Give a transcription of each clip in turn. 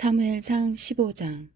사무엘상 15장.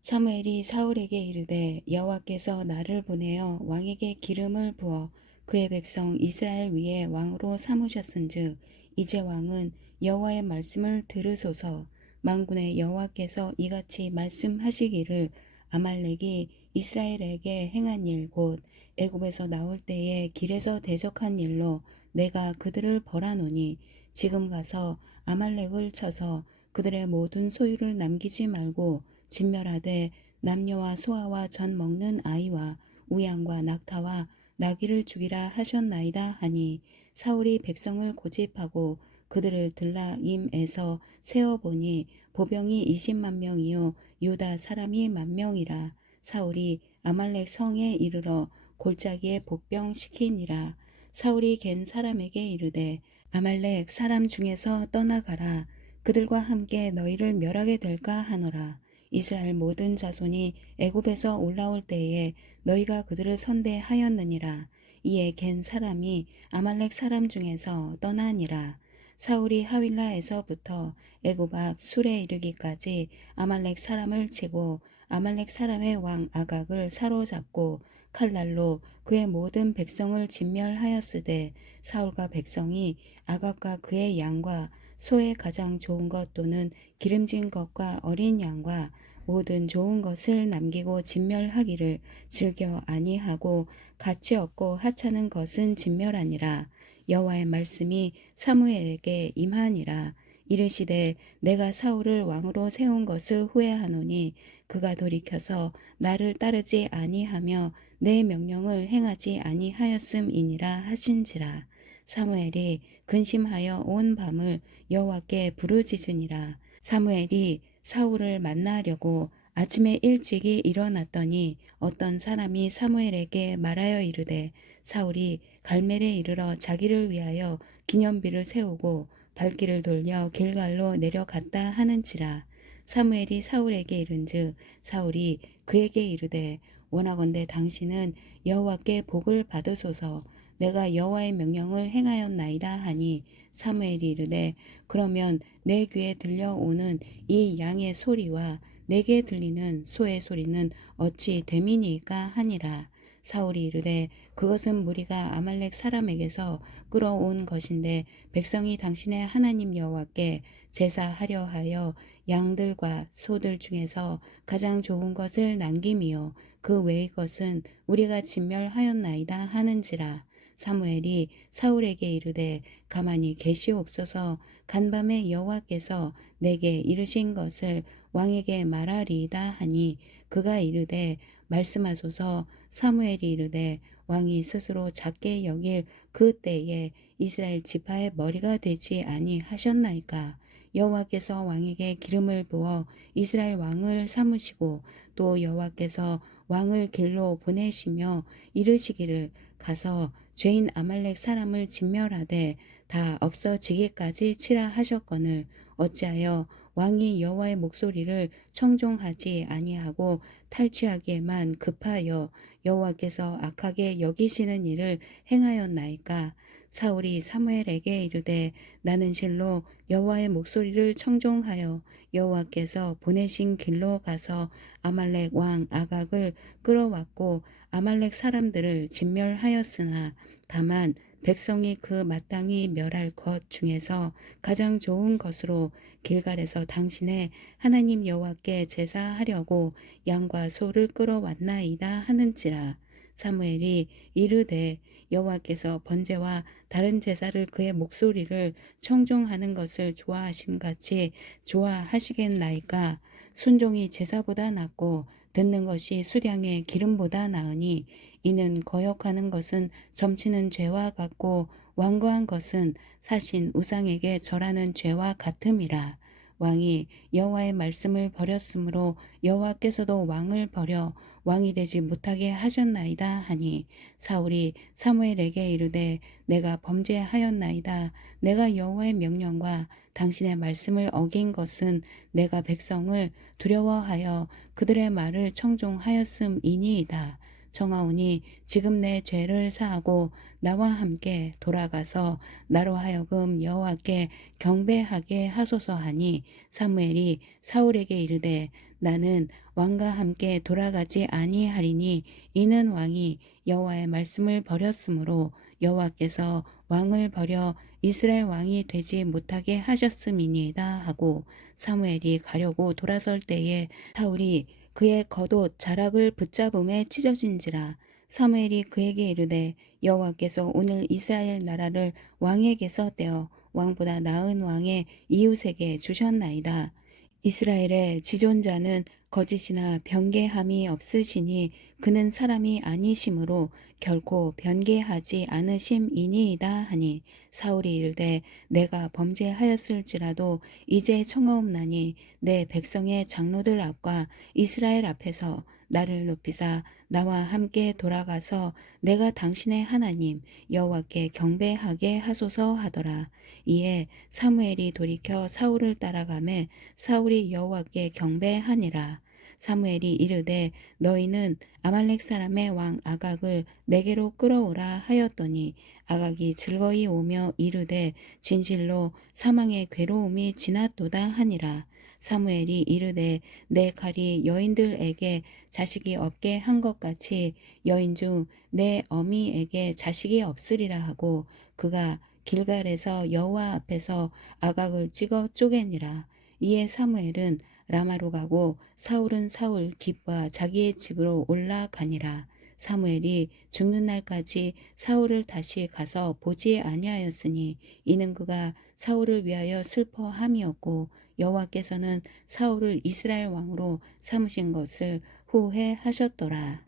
사무엘이 사울에게 이르되 여호와께서 나를 보내어 왕에게 기름을 부어 그의 백성 이스라엘 위에 왕으로 삼으셨은즉 이제 왕은 여호와의 말씀을 들으소서. 만군의 여호와께서 이같이 말씀하시기를 아말렉이 이스라엘에게 행한 일 곧 애굽에서 나올 때에 길에서 대적한 일로 내가 그들을 벌하노니 지금 가서 아말렉을 쳐서 그들의 모든 소유를 남기지 말고 진멸하되 남녀와 소아와 젖 먹는 아이와 우양과 낙타와 나귀를 죽이라 하셨나이다 하니 사울이 백성을 고집하고 그들을 들라임에서 세어보니 보병이 20만 명이요 유다 사람이 10,000명이라. 사울이 아말렉 성에 이르러 골짜기에 복병시키니라. 사울이 갠 사람에게 이르되 아말렉 사람 중에서 떠나가라. 그들과 함께 너희를 멸하게 될까 하노라. 이스라엘 모든 자손이 애굽에서 올라올 때에 너희가 그들을 선대하였느니라. 이에 갠 사람이 아말렉 사람 중에서 떠나니라. 사울이 하윌라에서부터 애굽 앞 술에 이르기까지 아말렉 사람을 치고 아말렉 사람의 왕 아각을 사로잡고 칼날로 그의 모든 백성을 진멸하였으되 사울과 백성이 아각과 그의 양과 소의 가장 좋은 것 또는 기름진 것과 어린 양과 모든 좋은 것을 남기고 진멸하기를 즐겨 아니하고 가치 없고 하찮은 것은 진멸하니라. 여호와의 말씀이 사무엘에게 임하니라. 이르시되 내가 사울을 왕으로 세운 것을 후회하노니 그가 돌이켜서 나를 따르지 아니하며 내 명령을 행하지 아니하였음이니라 하신지라. 사무엘이 근심하여 온 밤을 여호와께 부르짖으니라. 사무엘이 사울을 만나려고 아침에 일찍이 일어났더니 어떤 사람이 사무엘에게 말하여 이르되 사울이 갈멜에 이르러 자기를 위하여 기념비를 세우고 발길을 돌려 길갈로 내려갔다 하는지라. 사무엘이 사울에게 이른즉 사울이 그에게 이르되 원하건대 당신은 여호와께 복을 받으소서. 내가 여호와의 명령을 행하였나이다 하니 사무엘이 이르되 그러면 내 귀에 들려오는 이 양의 소리와 내게 들리는 소의 소리는 어찌 됨이니까 하니라. 사울이 이르되 그것은 무리가 아말렉 사람에게서 끌어온 것인데 백성이 당신의 하나님 여호와께 제사하려 하여 양들과 소들 중에서 가장 좋은 것을 남김이요 그 외의 것은 우리가 진멸하였나이다 하는지라. 사무엘이 사울에게 이르되 가만히 계시옵소서. 간밤에 여호와께서 내게 이르신 것을 왕에게 말하리이다 하니 그가 이르되 말씀하소서. 사무엘이 이르되 왕이 스스로 작게 여길 그 때에 이스라엘 지파의 머리가 되지 아니하셨나이까. 여호와께서 왕에게 기름을 부어 이스라엘 왕을 삼으시고 또 여호와께서 왕을 길로 보내시며 이르시기를 가서 죄인 아말렉 사람을 진멸하되 다 없어지기까지 치라 하셨거늘 어찌하여 왕이 여호와의 목소리를 청종하지 아니하고 탈취하기에만 급하여 여호와께서 악하게 여기시는 일을 행하였나이까. 사울이 사무엘에게 이르되 나는 실로 여호와의 목소리를 청종하여 여호와께서 보내신 길로 가서 아말렉 왕 아각을 끌어왔고 아말렉 사람들을 진멸하였으나 다만 백성이 그 마땅히 멸할 것 중에서 가장 좋은 것으로 길갈에서 당신의 하나님 여호와께 제사하려고 양과 소를 끌어왔나이다 하는지라. 사무엘이 이르되 여호와께서 번제와 다른 제사를 그의 목소리를 청종하는 것을 좋아하심같이 좋아하시겠나이까. 순종이 제사보다 낫고 듣는 것이 수량의 기름보다 나으니 이는 거역하는 것은 점치는 죄와 같고 완고한 것은 사신 우상에게 절하는 죄와 같음이라. 왕이 여호와의 말씀을 버렸으므로 여호와께서도 왕을 버려 왕이 되지 못하게 하셨나이다 하니 사울이 사무엘에게 이르되 내가 범죄하였나이다. 내가 여호와의 명령과 당신의 말씀을 어긴 것은 내가 백성을 두려워하여 그들의 말을 청종하였음이니이다. 청하오니 지금 내 죄를 사하고 나와 함께 돌아가서 나로 하여금 여호와께 경배하게 하소서 하니 사무엘이 사울에게 이르되 나는 왕과 함께 돌아가지 아니하리니 이는 왕이 여호와의 말씀을 버렸으므로 여호와께서 왕을 버려 이스라엘 왕이 되지 못하게 하셨음이니이다 하고 사무엘이 가려고 돌아설 때에 사울이 그의 겉옷 자락을 붙잡음에 찢어진지라. 사무엘이 그에게 이르되 여호와께서 오늘 이스라엘 나라를 왕에게서 떼어 왕보다 나은 왕의 이웃에게 주셨나이다. 이스라엘의 지존자는 거짓이나 변개함이 없으시니 그는 사람이 아니심으로 결코 변개하지 않으심이니이다 하니 사울이 이르되 내가 범죄하였을지라도 이제 청하옵나니 내 백성의 장로들 앞과 이스라엘 앞에서 나를 높이사 나와 함께 돌아가서 내가 당신의 하나님 여호와께 경배하게 하소서 하더라. 이에 사무엘이 돌이켜 사울을 따라가매 사울이 여호와께 경배하니라. 사무엘이 이르되 너희는 아말렉 사람의 왕 아각을 내게로 끌어오라 하였더니 아각이 즐거이 오며 이르되 진실로 사망의 괴로움이 지났도다 하니라. 사무엘이 이르되 내 칼이 여인들에게 자식이 없게 한 것 같이 여인 중 내 어미에게 자식이 없으리라 하고 그가 길갈에서 여호와 앞에서 아각을 찍어 쪼개니라. 이에 사무엘은 라마로 가고 사울은 사울 깃과 자기의 집으로 올라가니라. 사무엘이 죽는 날까지 사울을 다시 가서 보지 아니하였으니 이는 그가 사울을 위하여 슬퍼함이었고 여호와께서는 사울을 이스라엘 왕으로 삼으신 것을 후회하셨더라.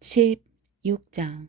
16장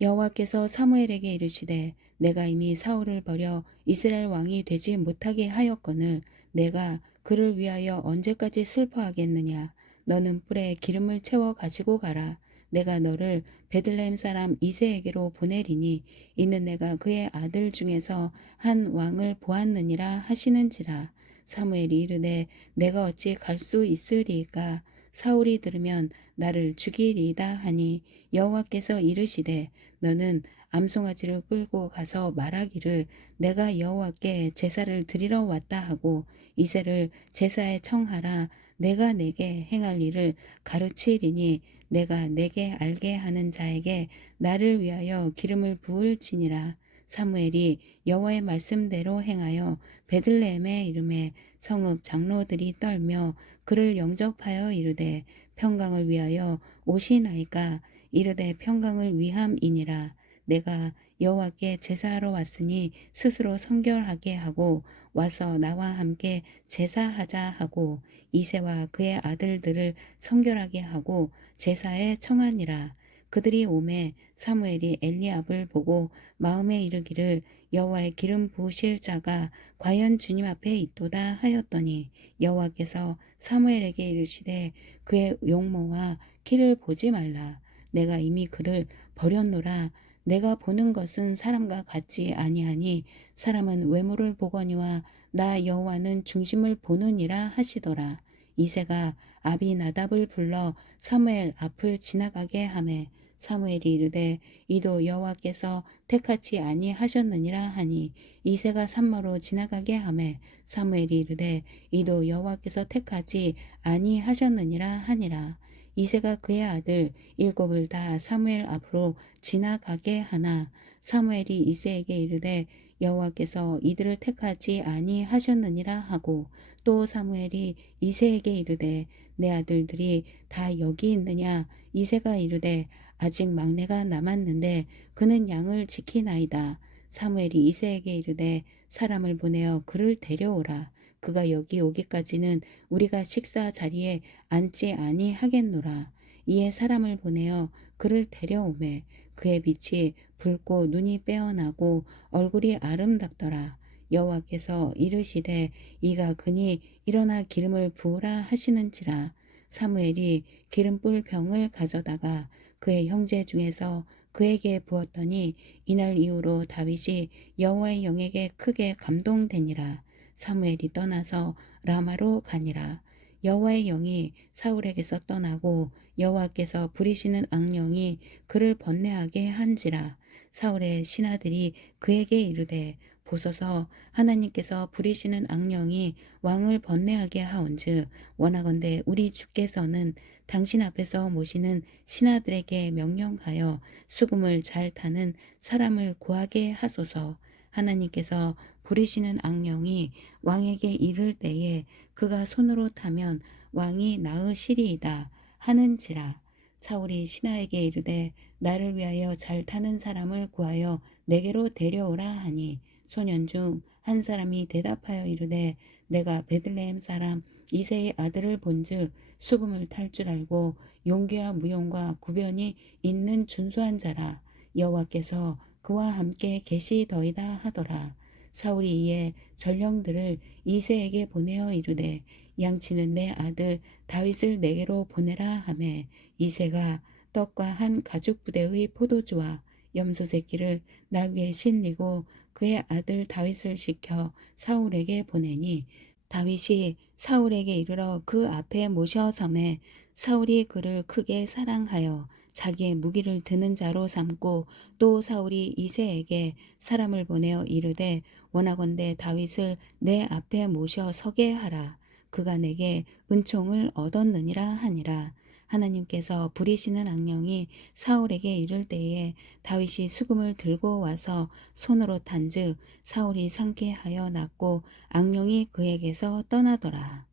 여호와께서 사무엘에게 이르시되 내가 이미 사울을 버려 이스라엘 왕이 되지 못하게 하였거늘 내가 그를 위하여 언제까지 슬퍼하겠느냐. 너는 뿔에 기름을 채워 가지고 가라. 내가 너를 베들레헴 사람 이새에게로 보내리니 이는 내가 그의 아들 중에서 한 왕을 보았느니라 하시는지라. 사무엘이 이르되 내가 어찌 갈 수 있으리이까. 사울이 들으면 나를 죽이리이다 하니 여호와께서 이르시되 너는 암송아지를 끌고 가서 말하기를 내가 여호와께 제사를 드리러 왔다 하고 이새를 제사에 청하라. 내가 내게 행할 일을 가르치리니 내가 내게 알게 하는 자에게 나를 위하여 기름을 부을지니라. 사무엘이 여호와의 말씀대로 행하여 베들레헴에 이름에 성읍 장로들이 떨며 그를 영접하여 이르되 평강을 위하여 오시나이까. 이르되 평강을 위함이니라. 내가 여호와께 제사하러 왔으니 스스로 성결하게 하고 와서 나와 함께 제사하자 하고 이새와 그의 아들들을 성결하게 하고 제사에 청하니라. 그들이 오매 사무엘이 엘리압을 보고 마음에 이르기를 여호와의 기름 부으실 자가 과연 주님 앞에 있도다 하였더니 여호와께서 사무엘에게 이르시되 그의 용모와 키를 보지 말라. 내가 이미 그를 버렸노라. 내가 보는 것은 사람과 같지 아니하니 사람은 외모를 보거니와 나 여호와는 중심을 보느니라 하시더라. 이새가 아비나답을 불러 사무엘 앞을 지나가게 하매 사무엘이 이르되 이도 여호와께서 택하지 아니하셨느니라 하니 이새가 산모로 지나가게 하매 사무엘이 이르되 이도 여호와께서 택하지 아니하셨느니라 하니라. 이새가 그의 아들 일곱을 다 사무엘 앞으로 지나가게 하나 사무엘이 이새에게 이르되 여호와께서 이들을 택하지 아니하셨느니라 하고 또 사무엘이 이새에게 이르되 내 아들들이 다 여기 있느냐. 이새가 이르되 아직 막내가 남았는데 그는 양을 지키나이다. 사무엘이 이새에게 이르되 사람을 보내어 그를 데려오라. 그가 여기 오기까지는 우리가 식사 자리에 앉지 아니하겠노라. 이에 사람을 보내어 그를 데려오매 그의 빛이 붉고 눈이 빼어나고 얼굴이 아름답더라. 여호와께서 이르시되 이가 그니 일어나 기름을 부으라 하시는지라. 사무엘이 기름불 병을 가져다가 그의 형제 중에서 그에게 부었더니 이날 이후로 다윗이 여호와의 영에게 크게 감동되니라. 사무엘이 떠나서 라마로 가니라. 여호와의 영이 사울에게서 떠나고 여호와께서 부리시는 악령이 그를 번뇌하게 한지라. 사울의 신하들이 그에게 이르되 보소서 하나님께서 부리시는 악령이 왕을 번뇌하게 하온즉 원하건대 우리 주께서는 당신 앞에서 모시는 신하들에게 명령하여 수금을 잘 타는 사람을 구하게 하소서. 하나님께서 부리시는 악령이 왕에게 이를 때에 그가 손으로 타면 왕이 나으시리이다 하는지라. 사울이 신하에게 이르되 나를 위하여 잘 타는 사람을 구하여 내게로 데려오라 하니 소년 중 한 사람이 대답하여 이르되 내가 베들레헴 사람 이새의 아들을 본즉 수금을 탈 줄 알고 용기와 무용과 구변이 있는 준수한 자라. 여호와께서 그와 함께 계시더이다 하더라. 사울이 이에 전령들을 이새에게 보내어 이르되 양치는 내 아들 다윗을 내게로 보내라 하매 이새가 떡과 한 가죽 부대의 포도주와 염소 새끼를 나귀에 실리고 그의 아들 다윗을 시켜 사울에게 보내니 다윗이 사울에게 이르러 그 앞에 모셔섬에 사울이 그를 크게 사랑하여 자기의 무기를 드는 자로 삼고 또 사울이 이새에게 사람을 보내어 이르되 원하건대 다윗을 내 앞에 모셔 서게 하라. 그가 내게 은총을 얻었느니라 하니라. 하나님께서 부리시는 악령이 사울에게 이를 때에 다윗이 수금을 들고 와서 손으로 탄즉 사울이 상쾌하여 났고 악령이 그에게서 떠나더라.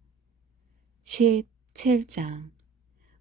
17장.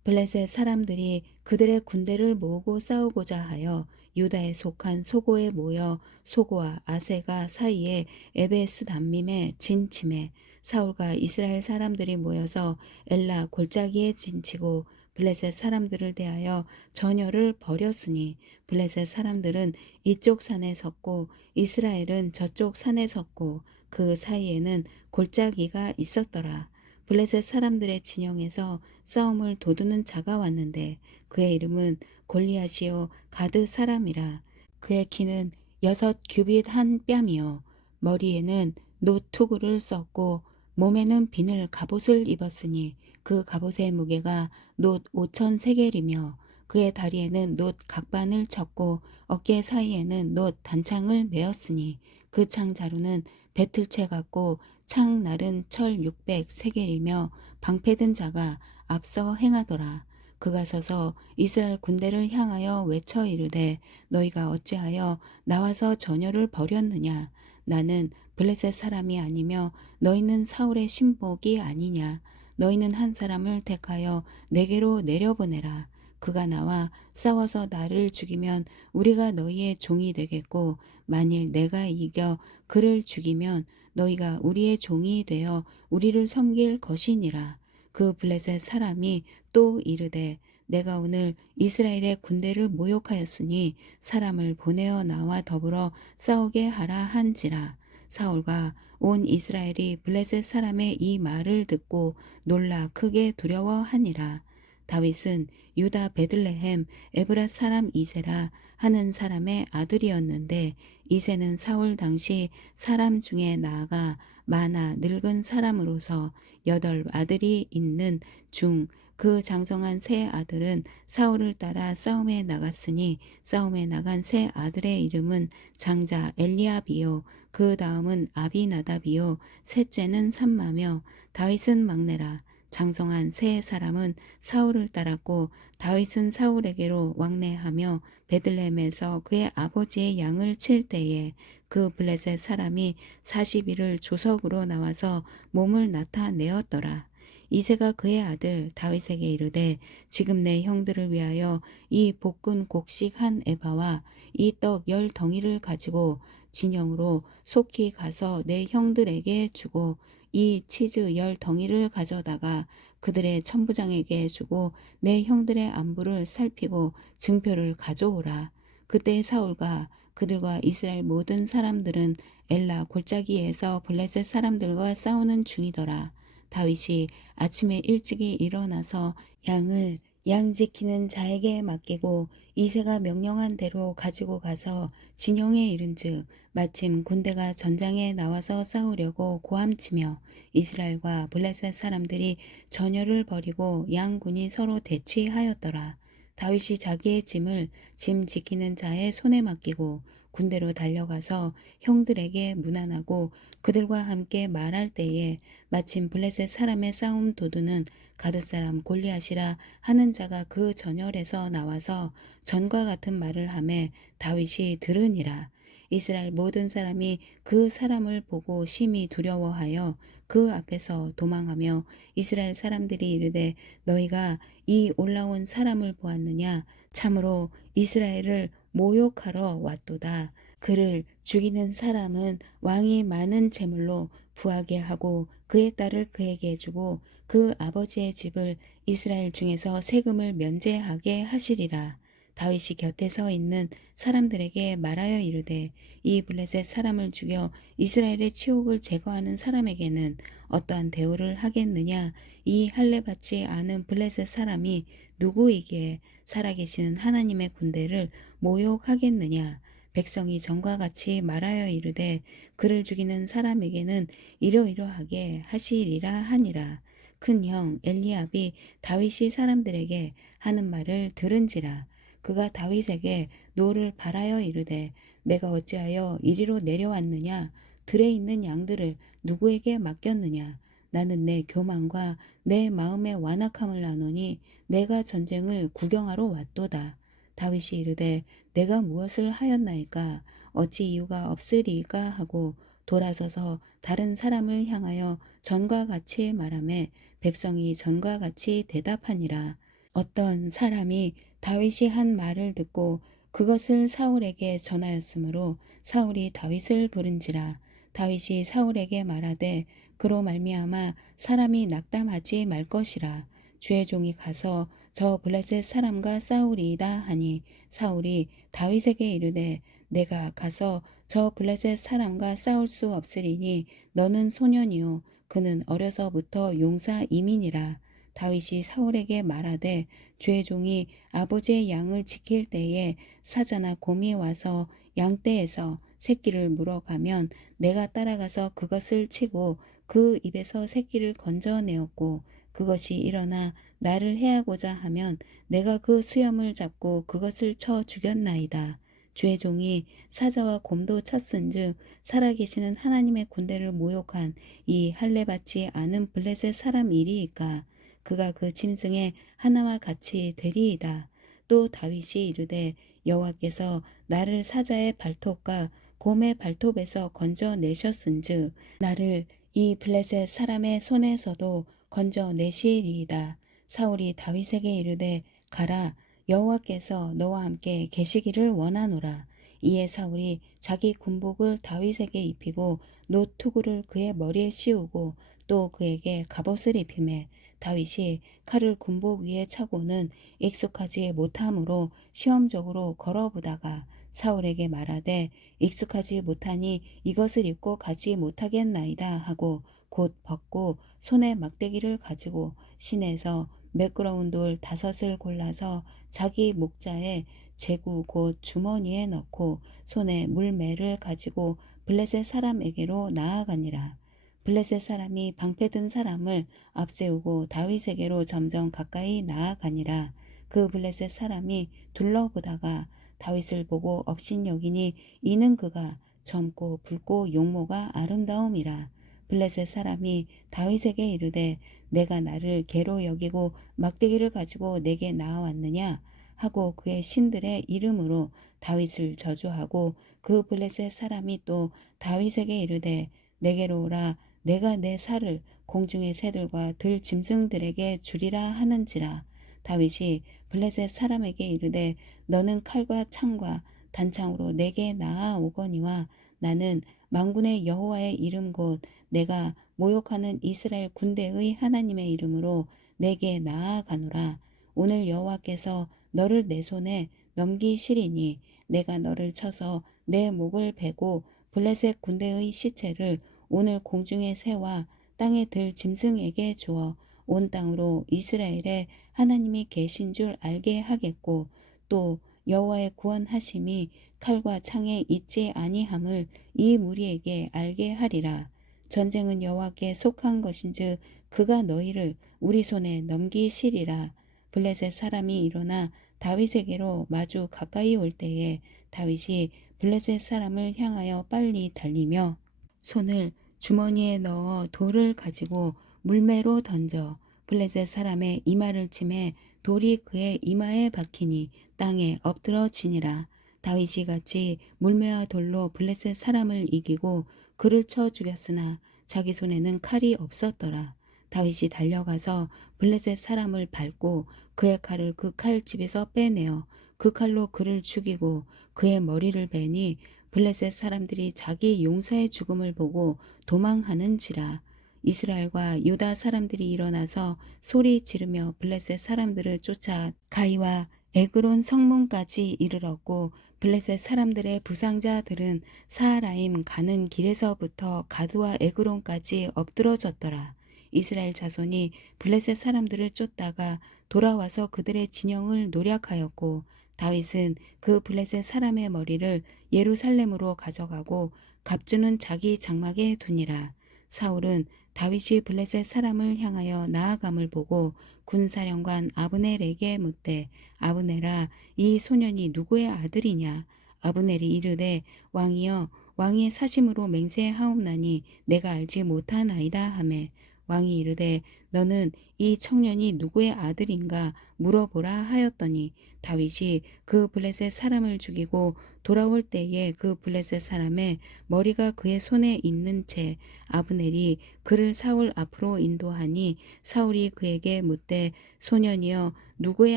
블레셋 사람들이 그들의 군대를 모으고 싸우고자 하여 유다에 속한 소고에 모여 소고와 아세가 사이에 에베스 담밈에 진침해 사울과 이스라엘 사람들이 모여서 엘라 골짜기에 진치고 블레셋 사람들을 대하여 전열을 벌였으니 블레셋 사람들은 이쪽 산에 섰고 이스라엘은 저쪽 산에 섰고 그 사이에는 골짜기가 있었더라. 블레셋 사람들의 진영에서 싸움을 도두는 자가 왔는데 그의 이름은 골리앗이요 가드 사람이라. 그의 키는 6규빗 한 뺨이요 머리에는 노투구를 썼고 몸에는 비늘 갑옷을 입었으니 그 갑옷의 무게가 놋 5천 세겔이며 그의 다리에는 놋 각반을 쳤고 어깨 사이에는 놋 단창을 메었으니 그 창 자루는 배틀채 같고 창 날은 철 600 세겔이며 방패든 자가 앞서 행하더라. 그가 서서 이스라엘 군대를 향하여 외쳐 이르되 너희가 어찌하여 나와서 전열을 벌였느냐. 나는 블레셋 사람이 아니며 너희는 사울의 신복이 아니냐. 너희는 한 사람을 택하여 내게로 내려보내라. 그가 나와 싸워서 나를 죽이면 우리가 너희의 종이 되겠고 만일 내가 이겨 그를 죽이면 너희가 우리의 종이 되어 우리를 섬길 것이니라. 그 블레셋 사람이 또 이르되 내가 오늘 이스라엘의 군대를 모욕하였으니 사람을 보내어 나와 더불어 싸우게 하라 한지라. 사울과 온 이스라엘이 블레셋 사람의 이 말을 듣고 놀라 크게 두려워하니라. 다윗은 유다 베들레헴 에브랏 사람 이새라 하는 사람의 아들이었는데 이새는 사울 당시 사람 중에 나아가 많아 늙은 사람으로서 8 아들이 있는 중 그 장성한 세 아들은 사울을 따라 싸움에 나갔으니 싸움에 나간 세 아들의 이름은 장자 엘리압이요 그 다음은 아비나답이요 셋째는 삼마며 다윗은 막내라. 장성한 세 사람은 사울을 따랐고 다윗은 사울에게로 왕래하며 베들레헴에서 그의 아버지의 양을 칠 때에 그 블레셋 사람이 40일을 조석으로 나와서 몸을 나타내었더라. 이새가 그의 아들 다윗에게 이르되 지금 내 형들을 위하여 이 볶은 곡식 한 에바와 이 떡 10덩이를 가지고 진영으로 속히 가서 내 형들에게 주고 이 치즈 10덩이를 가져다가 그들의 천부장에게 주고 내 형들의 안부를 살피고 증표를 가져오라. 그때 사울과 그들과 이스라엘 모든 사람들은 엘라 골짜기에서 블레셋 사람들과 싸우는 중이더라. 다윗이 아침에 일찍이 일어나서 양을 양 지키는 자에게 맡기고 이새가 명령한 대로 가지고 가서 진영에 이른즉 마침 군대가 전장에 나와서 싸우려고 고함치며 이스라엘과 블레셋 사람들이 전열을 벌이고 양군이 서로 대치하였더라. 다윗이 자기의 짐을 짐 지키는 자의 손에 맡기고 군대로 달려가서 형들에게 문안하고 그들과 함께 말할 때에 마침 블레셋 사람의 싸움 도두는 가드 사람 골리앗이라 하는 자가 그 전열에서 나와서 전과 같은 말을 하매 다윗이 들으니라. 이스라엘 모든 사람이 그 사람을 보고 심히 두려워하여 그 앞에서 도망하며 이스라엘 사람들이 이르되 너희가 이 올라온 사람을 보았느냐? 참으로 이스라엘을 모욕하러 왔도다. 그를 죽이는 사람은 왕이 많은 재물로 부하게 하고 그의 딸을 그에게 주고 그 아버지의 집을 이스라엘 중에서 세금을 면제하게 하시리라. 다윗이 곁에 서 있는 사람들에게 말하여 이르되 이 블레셋 사람을 죽여 이스라엘의 치욕을 제거하는 사람에게는 어떠한 대우를 하겠느냐? 이 할례 받지 않은 블레셋 사람이 누구이기에 살아계시는 하나님의 군대를 모욕하겠느냐? 백성이 전과 같이 말하여 이르되 그를 죽이는 사람에게는 이러이러하게 하시리라 하니라. 큰 형 엘리압이 다윗이 사람들에게 하는 말을 들은지라. 그가 다윗에게 노를 바라여 이르되 내가 어찌하여 이리로 내려왔느냐? 들에 있는 양들을 누구에게 맡겼느냐? 나는 내 교만과 내 마음의 완악함을 아노니 내가 전쟁을 구경하러 왔도다. 다윗이 이르되 내가 무엇을 하였나이까? 어찌 이유가 없으리까? 하고 돌아서서 다른 사람을 향하여 전과 같이 말하매 백성이 전과 같이 대답하니라. 어떤 사람이 다윗이 한 말을 듣고 그것을 사울에게 전하였으므로 사울이 다윗을 부른지라. 다윗이 사울에게 말하되 그로 말미암아 사람이 낙담하지 말 것이라. 주의 종이 가서 저 블레셋 사람과 싸우리이다 하니 사울이 다윗에게 이르되 내가 가서 저 블레셋 사람과 싸울 수 없으리니 너는 소년이요 그는 어려서부터 용사 이민이라. 다윗이 사울에게 말하되 주의 종이 아버지의 양을 지킬 때에 사자나 곰이 와서 양떼에서 새끼를 물어가면 내가 따라가서 그것을 치고 그 입에서 새끼를 건져내었고 그것이 일어나 나를 해하고자 하면 내가 그 수염을 잡고 그것을 쳐 죽였나이다. 주의 종이 사자와 곰도 쳤은즉 살아계시는 하나님의 군대를 모욕한 이 할례 받지 않은 블레셋 사람 일이이까 그가 그 짐승의 하나와 같이 되리이다. 또 다윗이 이르되 여호와께서 나를 사자의 발톱과 곰의 발톱에서 건져내셨은즉 나를 이 블레셋 사람의 손에서도 건져내시리이다. 사울이 다윗에게 이르되 가라 여호와께서 너와 함께 계시기를 원하노라. 이에 사울이 자기 군복을 다윗에게 입히고 노투구를 그의 머리에 씌우고 또 그에게 갑옷을 입히매 다윗이 칼을 군복 위에 차고는 익숙하지 못함으로 시험적으로 걸어보다가 사울에게 말하되 익숙하지 못하니 이것을 입고 가지 못하겠나이다 하고 곧 벗고 손에 막대기를 가지고 시내에서 매끄러운 돌 5을 골라서 자기 목자에 제구 곧 주머니에 넣고 손에 물매를 가지고 블레셋 사람에게로 나아가니라. 블레셋 사람이 방패든 사람을 앞세우고 다윗에게로 점점 가까이 나아가니라. 그 블레셋 사람이 둘러보다가 다윗을 보고 업신여기니 이는 그가 젊고 붉고 용모가 아름다움이라. 블레셋 사람이 다윗에게 이르되 내가 나를 개로 여기고 막대기를 가지고 내게 나아왔느냐 하고 그의 신들의 이름으로 다윗을 저주하고 그 블레셋 사람이 또 다윗에게 이르되 내게로 오라 내가 내 살을 공중의 새들과 들 짐승들에게 주리라 하는지라. 다윗이 블레셋 사람에게 이르되 너는 칼과 창과 단창으로 내게 나아오거니와 나는 만군의 여호와의 이름 곧 내가 모욕하는 이스라엘 군대의 하나님의 이름으로 내게 나아가노라. 오늘 여호와께서 너를 내 손에 넘기시리니 내가 너를 쳐서 내 목을 베고 블레셋 군대의 시체를 오늘 공중의 새와 땅에 들 짐승에게 주어 온 땅으로 이스라엘에 하나님이 계신 줄 알게 하겠고 또 여호와의 구원하심이 칼과 창에 있지 아니함을 이 무리에게 알게 하리라. 전쟁은 여호와께 속한 것인즉 그가 너희를 우리 손에 넘기시리라. 블레셋 사람이 일어나 다윗에게로 마주 가까이 올 때에 다윗이 블레셋 사람을 향하여 빨리 달리며 손을 주머니에 넣어 돌을 가지고 물매로 던져 블레셋 사람의 이마를 치매 돌이 그의 이마에 박히니 땅에 엎드러지니라. 다윗이 같이 물매와 돌로 블레셋 사람을 이기고 그를 쳐 죽였으나 자기 손에는 칼이 없었더라. 다윗이 달려가서 블레셋 사람을 밟고 그의 칼을 그 칼집에서 빼내어 그 칼로 그를 죽이고 그의 머리를 베니 블레셋 사람들이 자기 용사의 죽음을 보고 도망하는지라. 이스라엘과 유다 사람들이 일어나서 소리 지르며 블레셋 사람들을 쫓아 가이와 에그론 성문까지 이르렀고 블레셋 사람들의 부상자들은 사하라임 가는 길에서부터 가드와 에그론까지 엎드러졌더라. 이스라엘 자손이 블레셋 사람들을 쫓다가 돌아와서 그들의 진영을 노략하였고 다윗은 그 블레셋 사람의 머리를 예루살렘으로 가져가고 갑주는 자기 장막에 두니라. 사울은 다윗이 블레셋 사람을 향하여 나아감을 보고 군사령관 아브넬에게 묻되 아브넬아 이 소년이 누구의 아들이냐. 아브넬이 이르되 왕이여 왕의 사심으로 맹세하옵나니 내가 알지 못하나이다 하매 왕이 이르되 너는 이 청년이 누구의 아들인가 물어보라 하였더니 다윗이 그 블레셋 사람을 죽이고 돌아올 때에 그 블레셋 사람의 머리가 그의 손에 있는 채 아브넬이 그를 사울 앞으로 인도하니 사울이 그에게 묻되 소년이여 누구의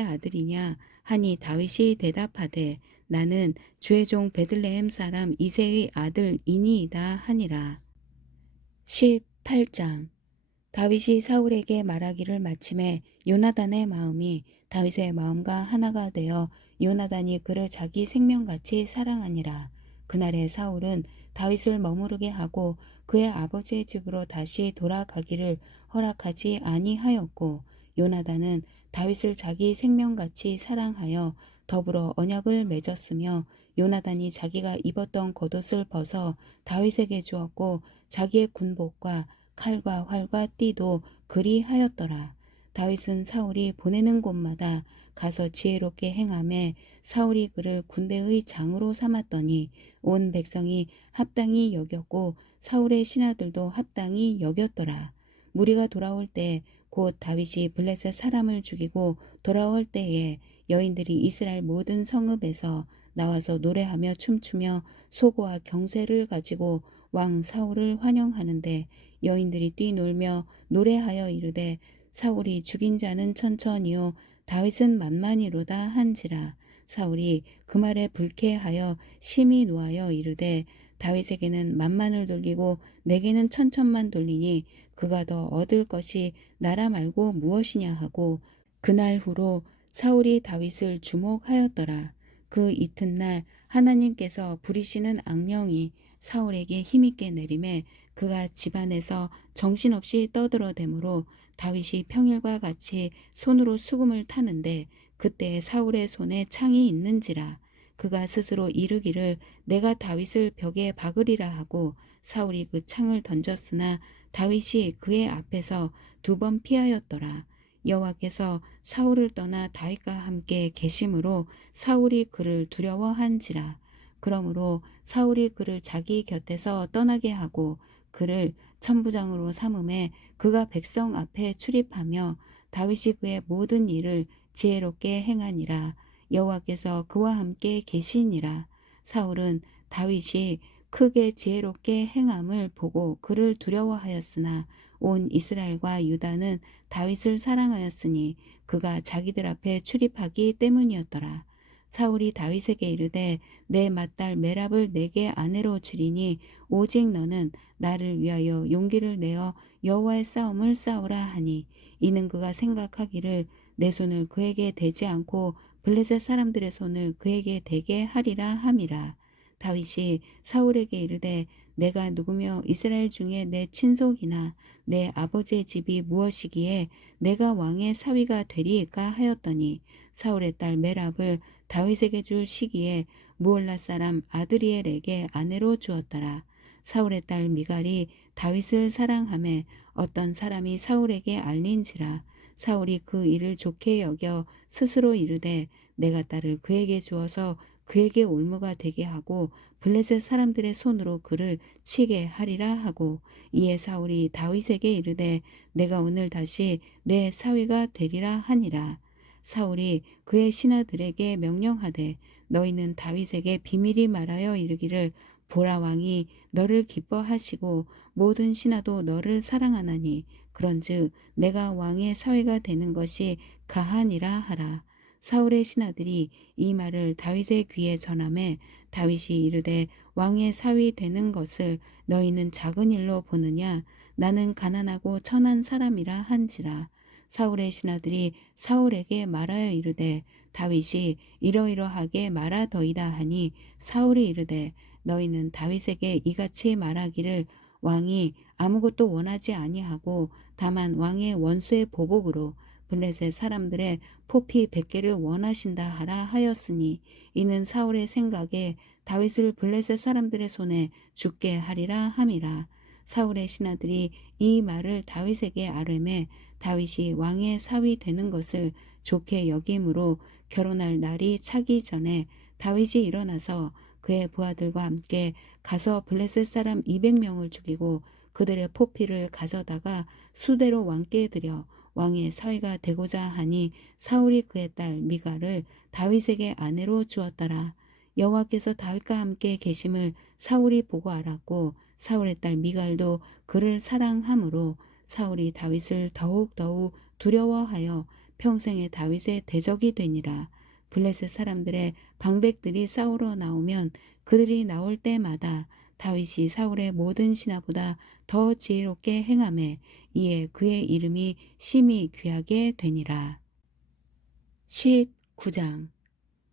아들이냐 하니 다윗이 대답하되 나는 주의 종 베들레헴 사람 이새의 아들이니이다 하니라. 18장 다윗이 사울에게 말하기를 마침에 요나단의 마음이 다윗의 마음과 하나가 되어 요나단이 그를 자기 생명같이 사랑하니라. 그날에 사울은 다윗을 머무르게 하고 그의 아버지의 집으로 다시 돌아가기를 허락하지 아니하였고 요나단은 다윗을 자기 생명같이 사랑하여 더불어 언약을 맺었으며 요나단이 자기가 입었던 겉옷을 벗어 다윗에게 주었고 자기의 군복과 칼과 활과 띠도 그리하였더라. 다윗은 사울이 보내는 곳마다 가서 지혜롭게 행하매 사울이 그를 군대의 장으로 삼았더니 온 백성이 합당히 여겼고 사울의 신하들도 합당히 여겼더라. 무리가 돌아올 때 곧 다윗이 블레셋 사람을 죽이고 돌아올 때에 여인들이 이스라엘 모든 성읍에서 나와서 노래하며 춤추며 소고와 경쇠를 가지고 왕 사울을 환영하는데 여인들이 뛰놀며 노래하여 이르되 사울이 죽인 자는 천천히요 다윗은 만만이로다 한지라. 사울이 그 말에 불쾌하여 심히 노하여 이르되 다윗에게는 만만을 돌리고 내게는 천천만 돌리니 그가 더 얻을 것이 나라 말고 무엇이냐 하고 그날 후로 사울이 다윗을 주목하였더라. 그 이튿날 하나님께서 부리시는 악령이 사울에게 힘있게 내림에 그가 집안에서 정신없이 떠들어대므로 다윗이 평일과 같이 손으로 수금을 타는데 그때 사울의 손에 창이 있는지라. 그가 스스로 이르기를 내가 다윗을 벽에 박으리라 하고 사울이 그 창을 던졌으나 다윗이 그의 앞에서 2번 피하였더라. 여호와께서 사울을 떠나 다윗과 함께 계심으로 사울이 그를 두려워한지라. 그러므로 사울이 그를 자기 곁에서 떠나게 하고 그를 천부장으로 삼음에 그가 백성 앞에 출입하며 다윗이 그의 모든 일을 지혜롭게 행하니라. 여호와께서 그와 함께 계시니라. 사울은 다윗이 크게 지혜롭게 행함을 보고 그를 두려워하였으나 온 이스라엘과 유다는 다윗을 사랑하였으니 그가 자기들 앞에 출입하기 때문이었더라. 사울이 다윗에게 이르되 내 맏딸 메랍을 내게 아내로 주리니 오직 너는 나를 위하여 용기를 내어 여호와의 싸움을 싸우라 하니 이는 그가 생각하기를 내 손을 그에게 대지 않고 블레셋 사람들의 손을 그에게 대게 하리라 함이라. 다윗이 사울에게 이르되 내가 누구며 이스라엘 중에 내 친속이나 내 아버지의 집이 무엇이기에 내가 왕의 사위가 되리이까 하였더니 사울의 딸 메랍을 다윗에게 줄 시기에 무올라 사람 아드리엘에게 아내로 주었더라. 사울의 딸 미갈이 다윗을 사랑하매 어떤 사람이 사울에게 알린지라. 사울이 그 일을 좋게 여겨 스스로 이르되 내가 딸을 그에게 주어서 그에게 올무가 되게 하고 블레셋 사람들의 손으로 그를 치게 하리라 하고 이에 사울이 다윗에게 이르되 내가 오늘 다시 내 사위가 되리라 하니라. 사울이 그의 신하들에게 명령하되 너희는 다윗에게 비밀이 말하여 이르기를 보라 왕이 너를 기뻐하시고 모든 신하도 너를 사랑하나니 그런즉 내가 왕의 사위가 되는 것이 가하니라 하라. 사울의 신하들이 이 말을 다윗의 귀에 전하매 다윗이 이르되 왕의 사위 되는 것을 너희는 작은 일로 보느냐 나는 가난하고 천한 사람이라 한지라. 사울의 신하들이 사울에게 말하여 이르되 다윗이 이러이러하게 말하더이다 하니 사울이 이르되 너희는 다윗에게 이같이 말하기를 왕이 아무것도 원하지 아니하고 다만 왕의 원수의 보복으로 블레셋 사람들의 포피 100개를 원하신다 하라 하였으니 이는 사울의 생각에 다윗을 블레셋 사람들의 손에 죽게 하리라 함이라. 사울의 신하들이 이 말을 다윗에게 아뢰매 다윗이 왕의 사위 되는 것을 좋게 여김으로 결혼할 날이 차기 전에 다윗이 일어나서 그의 부하들과 함께 가서 블레셋 사람 200명을 죽이고 그들의 포피를 가져다가 수대로 왕께 드려 왕의 사위가 되고자 하니 사울이 그의 딸 미갈을 다윗에게 아내로 주었더라. 여호와께서 다윗과 함께 계심을 사울이 보고 알았고 사울의 딸 미갈도 그를 사랑하므로 사울이 다윗을 더욱 두려워하여 평생에 다윗의 대적이 되니라. 블레셋 사람들의 방백들이 싸우러 나오면 그들이 나올 때마다 다윗이 사울의 모든 신하보다 더 지혜롭게 행하매 이에 그의 이름이 심히 귀하게 되니라. 19장.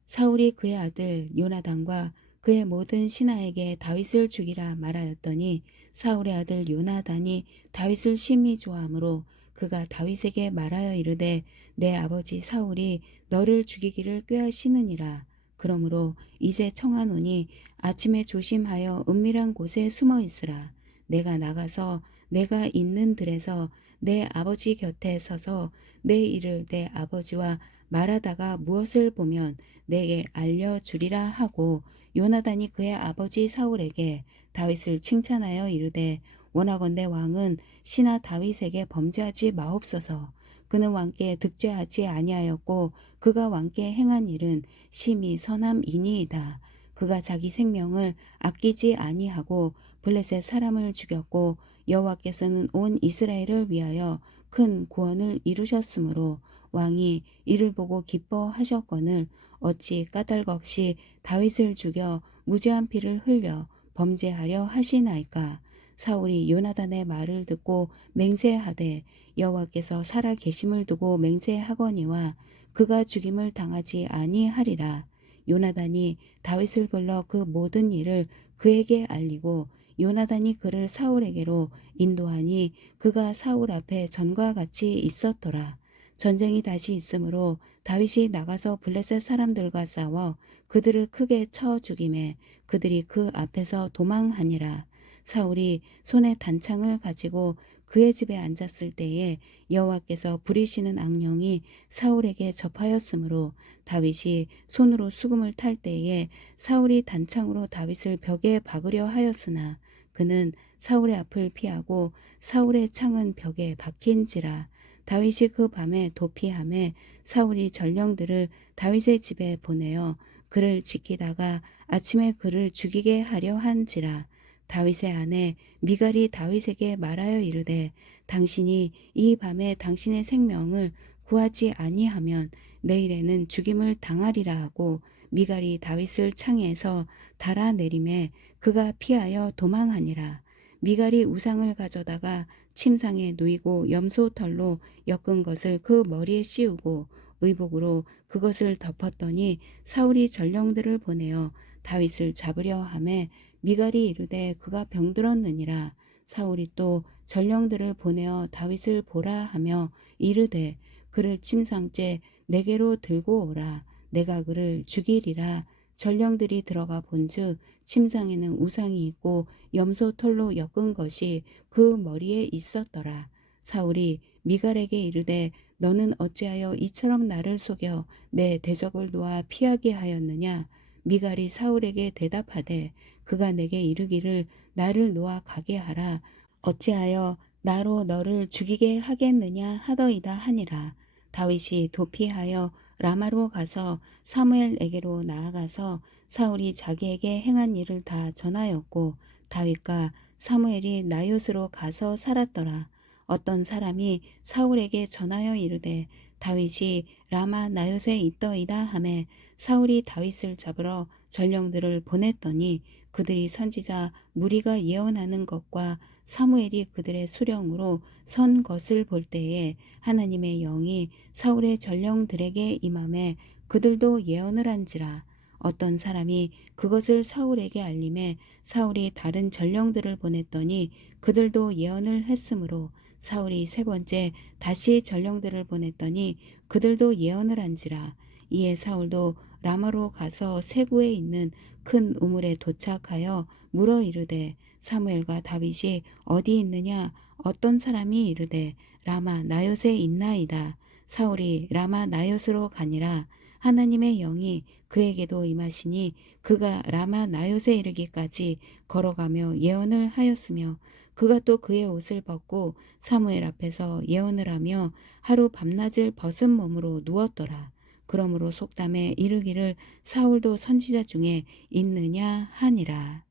사울이 그의 아들 요나단과 그의 모든 신하에게 다윗을 죽이라 말하였더니 사울의 아들 요나단이 다윗을 심히 좋아하므로 그가 다윗에게 말하여 이르되 내 아버지 사울이 너를 죽이기를 꾀하시느니라. 그러므로 이제 청하노니 아침에 조심하여 은밀한 곳에 숨어 있으라. 내가 나가서 내가 있는 들에서 내 아버지 곁에 서서 내 일을 내 아버지와 말하다가 무엇을 보면 내게 알려주리라 하고 요나단이 그의 아버지 사울에게 다윗을 칭찬하여 이르되 원하건대 왕은 신하 다윗에게 범죄하지 마옵소서. 그는 왕께 득죄하지 아니하였고 그가 왕께 행한 일은 심히 선함이니이다. 그가 자기 생명을 아끼지 아니하고 블레셋 사람을 죽였고 여호와께서는 온 이스라엘을 위하여 큰 구원을 이루셨으므로 왕이 이를 보고 기뻐하셨거늘 어찌 까닭 없이 다윗을 죽여 무죄한 피를 흘려 범죄하려 하시나이까. 사울이 요나단의 말을 듣고 맹세하되 여호와께서 살아 계심을 두고 맹세하거니와 그가 죽임을 당하지 아니하리라. 요나단이 다윗을 불러 그 모든 일을 그에게 알리고 요나단이 그를 사울에게로 인도하니 그가 사울 앞에 전과 같이 있었더라. 전쟁이 다시 있으므로 다윗이 나가서 블레셋 사람들과 싸워 그들을 크게 쳐 죽이매 그들이 그 앞에서 도망하니라. 사울이 손에 단창을 가지고 그의 집에 앉았을 때에 여호와께서 부리시는 악령이 사울에게 접하였으므로 다윗이 손으로 수금을 탈 때에 사울이 단창으로 다윗을 벽에 박으려 하였으나 그는 사울의 앞을 피하고 사울의 창은 벽에 박힌지라. 다윗이 그 밤에 도피하매 사울이 전령들을 다윗의 집에 보내어 그를 지키다가 아침에 그를 죽이게 하려 한지라. 다윗의 아내 미갈이 다윗에게 말하여 이르되 당신이 이 밤에 당신의 생명을 구하지 아니하면 내일에는 죽임을 당하리라 하고 미갈이 다윗을 창에서 달아내림에 그가 피하여 도망하니라. 미갈이 우상을 가져다가 침상에 누이고 염소털로 엮은 것을 그 머리에 씌우고 의복으로 그것을 덮었더니 사울이 전령들을 보내어 다윗을 잡으려 하매 미갈이 이르되 그가 병들었느니라. 사울이 또 전령들을 보내어 다윗을 보라 하며 이르되 그를 침상째 내게로 들고 오라. 내가 그를 죽이리라. 전령들이 들어가 본즉 침상에는 우상이 있고 염소 털로 엮은 것이 그 머리에 있었더라. 사울이 미갈에게 이르되 너는 어찌하여 이처럼 나를 속여 내 대적을 놓아 피하게 하였느냐. 미갈이 사울에게 대답하되 그가 내게 이르기를 나를 놓아 가게 하라. 어찌하여 나로 너를 죽이게 하겠느냐 하더이다 하니라. 다윗이 도피하여 라마로 가서 사무엘에게로 나아가서 사울이 자기에게 행한 일을 다 전하였고 다윗과 사무엘이 나요스로 가서 살았더라. 어떤 사람이 사울에게 전하여 이르되 다윗이 라마 나요스에 있더이다 하매 사울이 다윗을 잡으러 전령들을 보냈더니 그들이 선지자 무리가 예언하는 것과 사무엘이 그들의 수령으로 선 것을 볼 때에 하나님의 영이 사울의 전령들에게 임함에 그들도 예언을 한지라. 어떤 사람이 그것을 사울에게 알림해 사울이 다른 전령들을 보냈더니 그들도 예언을 했으므로 사울이 세 번째 다시 전령들을 보냈더니 그들도 예언을 한지라. 이에 사울도 라마로 가서 세구에 있는 큰 우물에 도착하여 물어 이르되 사무엘과 다윗이 어디 있느냐. 어떤 사람이 이르되 라마 나요스에 있나이다. 사울이 라마 나요스로 가니라. 하나님의 영이 그에게도 임하시니 그가 라마 나요스에 이르기까지 걸어가며 예언을 하였으며 그가 또 그의 옷을 벗고 사무엘 앞에서 예언을 하며 하루 밤낮을 벗은 몸으로 누웠더라. 그러므로 속담에 이르기를 사울도 선지자 중에 있느냐 하니라.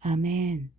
아멘.